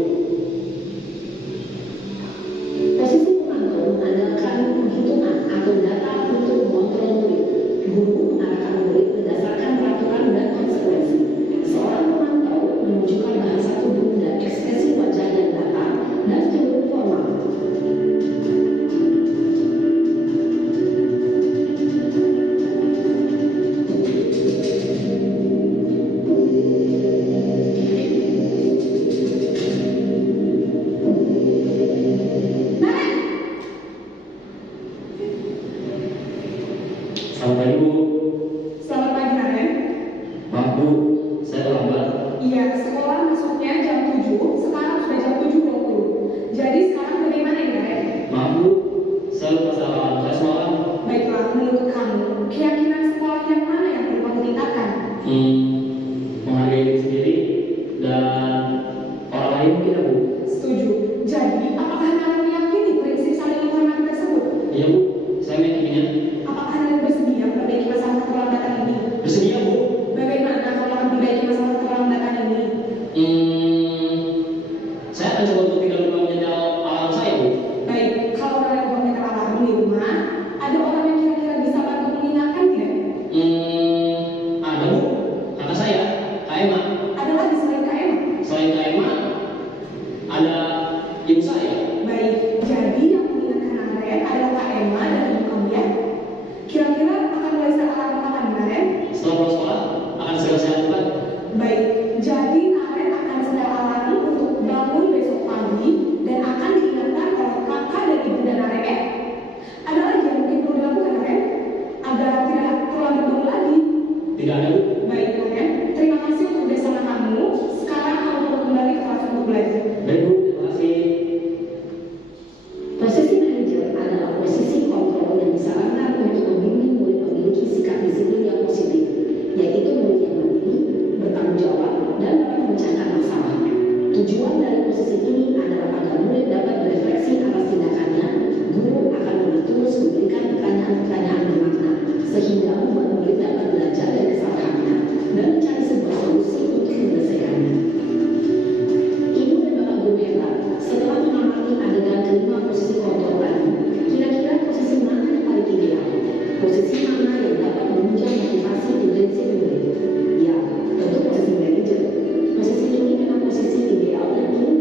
Posisi pemantau mengandalkan penghitungan atau data untuk mengontrol murid. Guru mengarahkan murid berdasarkan peraturan dan konsekuensi. Seorang pemantau menunjukkan bahasa tubuh dan ekspresi wajah yang datar dan cenderung formal. Selamat pagi Bu. Selamat pagi, Naren. Maaf Bu, saya terlambat. Iya, sekolah masuknya jam 7, sekarang sudah jam 7.20. Jadi sekarang bagaimana ya, Naren? Maaf Bu, saya lupa salah saya semalam. Baiklah, menurut kamu, keyakinan sekolah yang mana yang perlu kamu tingkatkan? Menghargai diri sendiri dan orang lain mungkin ya Bu. Setuju. Jadi, apakah Naren meyakini prinsip saling menghormati tersebut? Iya Bu, saya meyakinnya. Apakah Naren bersedia memperbaiki masalah keterlambatan ini? Bersedia Bu. Bagaimana kalau akan memperbaiki masalah keterlambatan ini? Saya akan coba untuk tidak lupa menyetel alarm saya Bu. Baik, kalau Naren mau menyetel alarm di rumah, ada orang yang kira-kira bisa bantu mengingatkan tidak? Ada Bu, kakak saya, Kak Emma. Ada lagi selain Kak Emma? Selain Kak Emma, ada ibu saya. Baik, jadi yang mengingatkan Naren adalah Kak Emma dan ibu kamu ya? Kira-kira akan mulai set alarm kapan, Naren? Setelah pulang sekolah, akan segera saya lakukan. Baik, jadi Naren akan setel alarm untuk bangun besok pagi dan akan diingatkan oleh kakak dan ibu dan Naren ya? Ada lagi yang mungkin perlu dilakukan, Naren? Agar tidak terlambat bangun lagi. Tidak ada Bu. Baik, Naren. Terima kasih untuk kerjasama kamu. Tujuan dari posisi ini adalah agar murid dapat berefleksi atas tindakannya. Guru akan lebih tulus memberikan pertanyaan-pertanyaan bermakna, sehingga membuat murid dapat belajar dari kesalahannya dan mencari sebuah solusi untuk menyelesaikannya. Ibu dan Bapak Guru Hera, setelah mengamati adegan kelima posisi kontrol tadi, kira-kira posisi mana yang paling ideal? Posisi mana yang dapat menunjang motivasi intensif murid? Ya, tentu posisi manajer. Posisi ini memang posisi ideal dan ini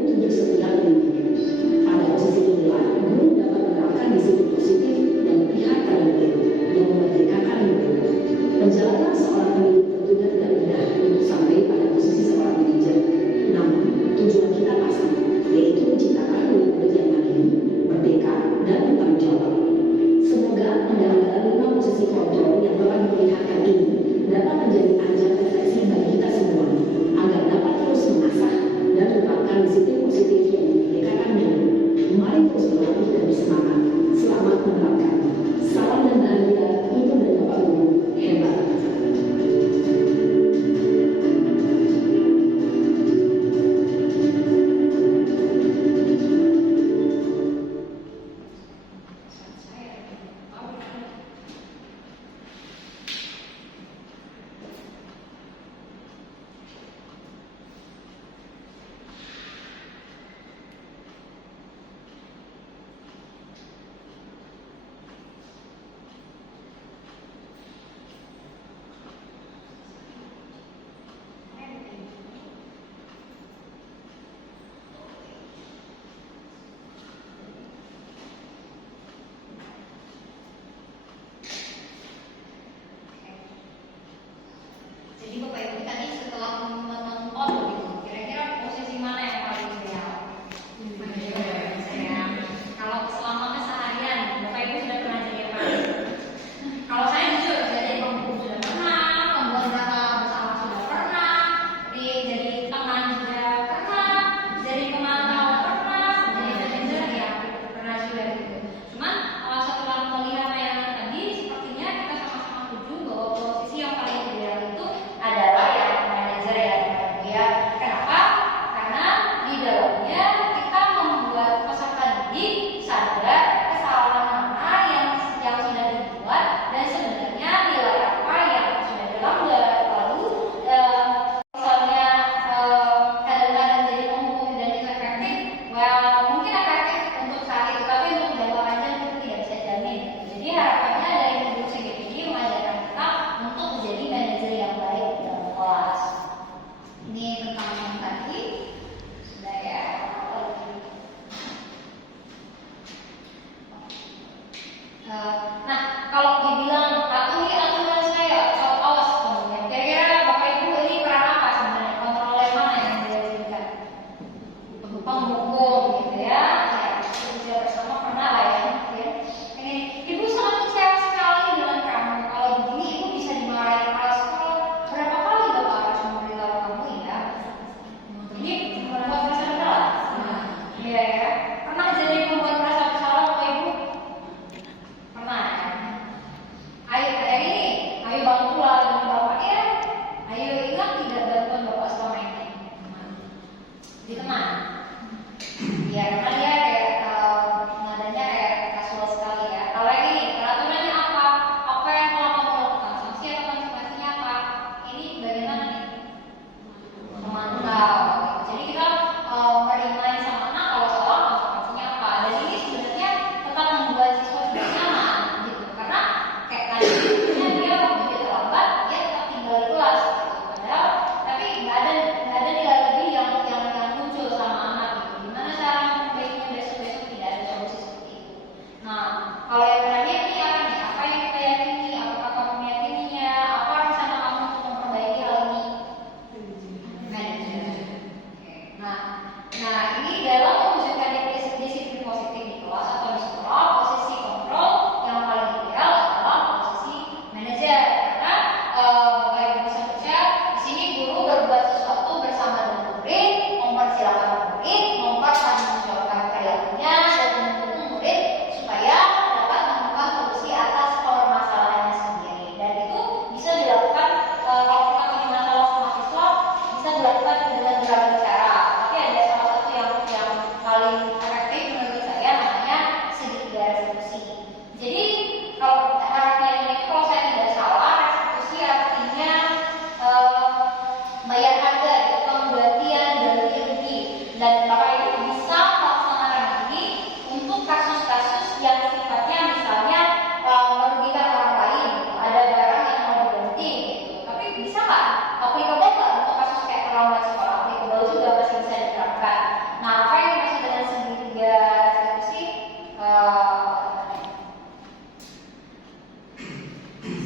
trauma sekolah applicable juga masih bisa diterapkan. Nah, apa yang dimaksud dengan segitiga restitusi?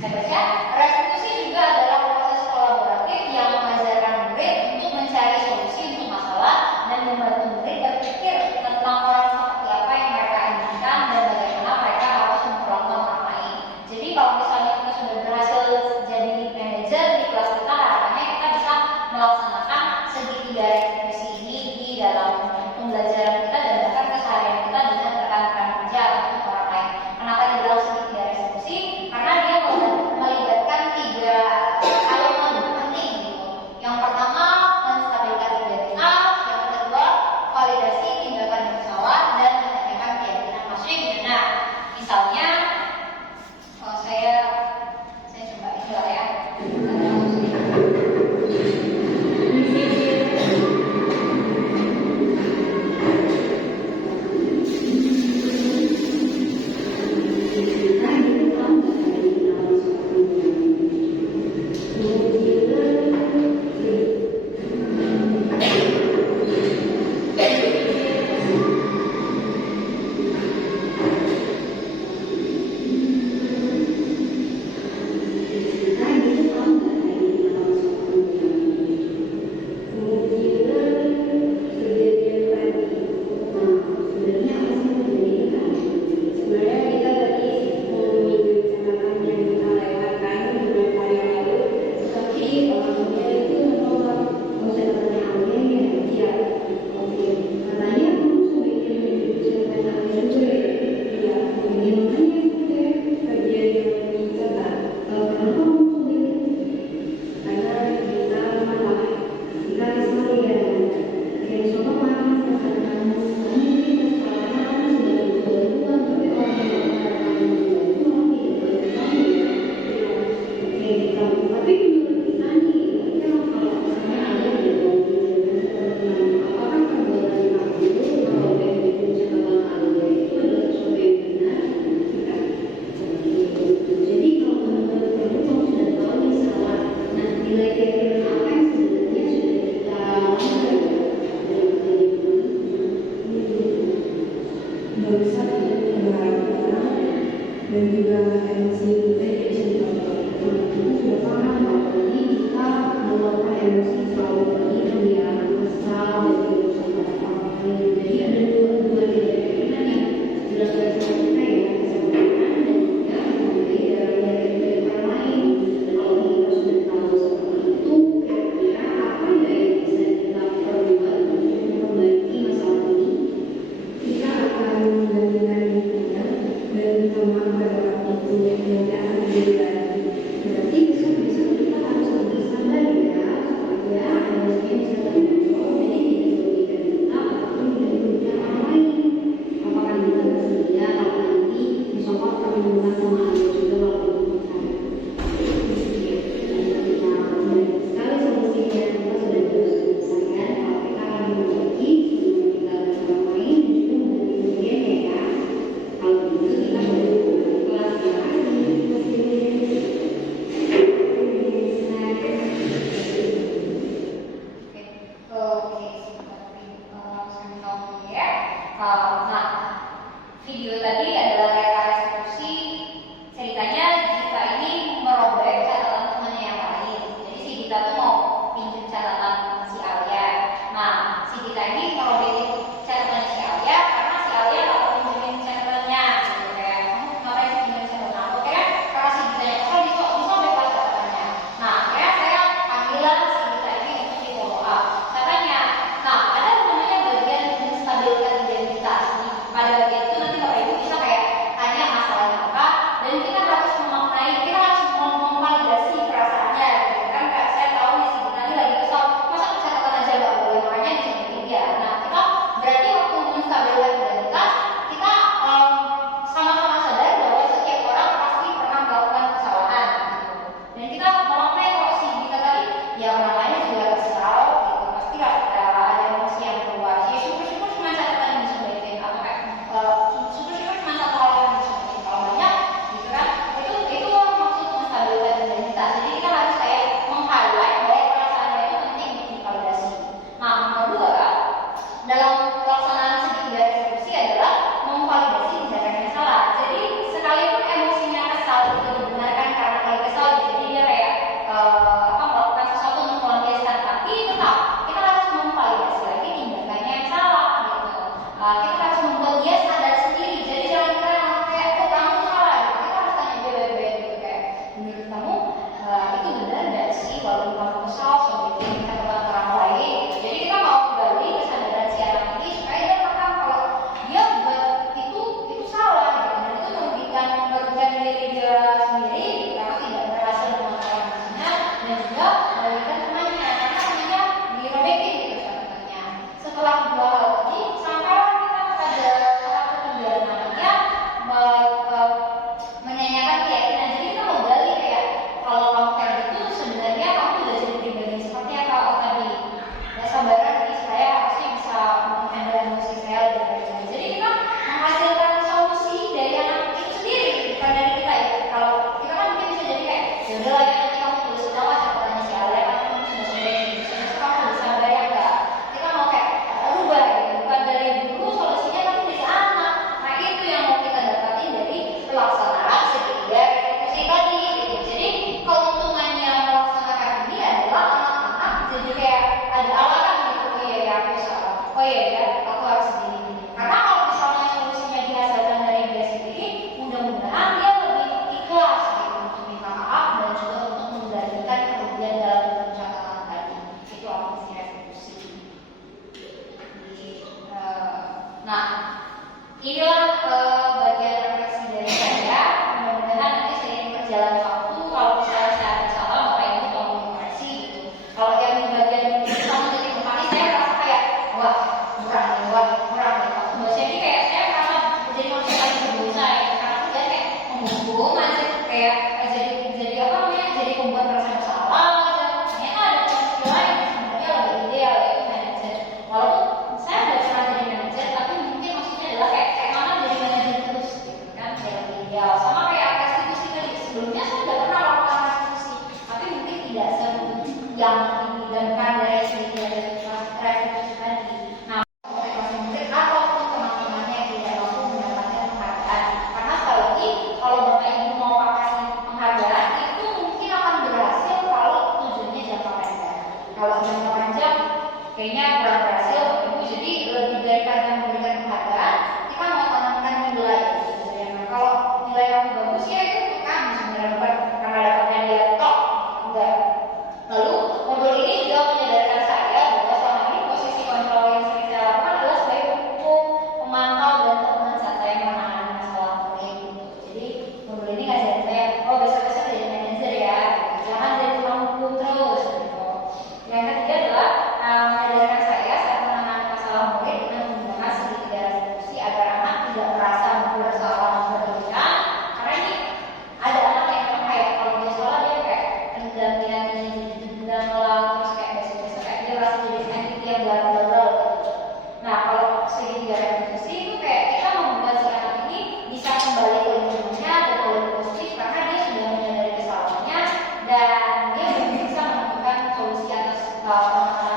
Saya baca, restitusi juga adalah proses kolaboratif yang mengajarkan murid untuk mencari solusi untuk masalah dan membantu murid berpikir tentang orang seperti apa yang mereka inginkan dan bagaimana mereka harus memperlakukan orang lain. Jadi kalau misalnya kita sudah berhasil jadi manajer di kelas kita, harapannya kita bisa melaksanakan segitiga restitusi ini di dalam pembelajaran kita dan bahkan keseharian kita dengan rekan-rekan kerja untuk orang lain. Kenapa dibilang segitiga restitusi? Karena dia melibatkan 3 elemen penting gitu. Yang pertama, menstabilkan identitas. Yang kedua, validasi tindakan yang salah dan menanyakan keyakinan masing. Nah, misalnya kalau saya coba ini lah ya. dan juga emosi kita sudah paham bahwa kita meluapkan emosi selalu pergi pembiayaan kesal dan urusan orang lain. Jadi ada dua keyakinan yang jelas kita ya, kesempatan dan juga kemudian dari orang lain. Dan kalau kita sudah tahu seperti itu, kira-kira apa ya yang bisa kita perbuat untuk memperbaiki masalah ini? Kita akan menggantikan lingkungan dan kita pada waktu itu yang akan terjadi lagi. Berarti besok kita harus lebih sabar ya, supaya emosinya bisa terkontrol. Jadi tidak merugikan kita ataupun tidak merugikan orang lain. Apakah kita bersedia kalau nanti besok akan menggunakan sama anda juga waktu kita sekali solusinya kita sudah terus menyelesaikan. Kalau kita akan memperbaiki sebelum kita orang lain dan juga menjadi kemudian ya. Kalau begitu kita baru kelas yang lagi. Nah, video tadi adalah reka restitusi. Ceritanya Gita ini merobek catatan temannya yang lain. Jadi si Gita tuh mau pinjam catatan si Alia. Nah, si Gita ini merobek catatan si Alia karena si Alia nggak mau pinjemin catatannya. Gitu kayak, ngapain sih pinjam catatan aku? Kayak karena si Gita yang kesel disobek lah catatannya. Nah, akhirnya saya panggilan si Gita ini untuk di follow up. Katanya, nah ada namanya bagian menstabilkan identitas. Pada bagian itu nanti Bapak Ibu bisa kayak tanya masalahnya apa dan kita harus memaknai, kita harus memvalidasi perasaannya gitu kan. Kayak saya tahu nih si Gita ini lagi kesal, masa inilah bagian refleksi dari saya. Mudah-mudahan nanti seiring berjalan waktu, kalau misalnya saya ada salah, Bapak Ibu tolong dikoreksi gitu. Kalau yang di bagian sama jadi kembali, saya merasa kayak wah kurang nih. Waktu bahasa ini kayak saya merasa jadi manusia lagi berdosa ya, karena aku jadi kayak menghukum aja, kayak jadi apa namanya, jadi membuat merasa bersalah aja. Ternyata ada manusia lain yang sebenarnya lebih ideal, yaitu manajer. Walaupun saya udah pernah jadi manajer, tapi mungkin maksudnya adalah kayak mana jadi manajer terus gitu kan, kayak lebih ideal. Sama kayak restitusi tadi, sebelumnya saya udah pernah lakukan restitusi, tapi mungkin tidak yang diidamkan dari segi restitusi tadi. Nah, mungkin ataupun teman-temannya yang tidak mampu mendapatkan penghargaan, karena sekali lagi kalau Bapak Ibu mau pakai penghargaan itu mungkin akan berhasil kalau tujuannya jangka pendek. Kalau jangka panjang kayaknya kurang berhasil Bapak Ibu. Jadi lebih daripada memberikan penghargaan, kita mau tanamkan nilai gitu ya. Nah, kalau nilai yang bagus ya itu kan sebenarnya bukan karena dapatnya dia top, enggak. Lalu modul ini juga menyadarkan saya bahwa selama ini posisi kontrol yang sering saya lakukan adalah sebagai pendukung, pemantau dan teman saya yang menangani masalah murid gitu. Jadi modul ini ngajarin saya, oh besok-besok jadi manajer ya, jangan jadi tukang hukum terus gitu. Yang ketiga adalah menyadarkan saya saat menangani masalah murid dengan menggunakan segitiga restitusi agar anak tidak merasa bersalah berlebihan. Karena ini ada anak yang memang kayak kalau dia salah dia kayak dendam terus kayak besok-besok kayak dia merasa jadi entity yang gagal gitu. Nah kalau segitiga restitusi itu kayak kita membuat si anak ini bisa kembali ke lingkungannya dan lebih positif karena dia sudah menyadari kesalahannya dan dia bisa menemukan solusi atas permasalahan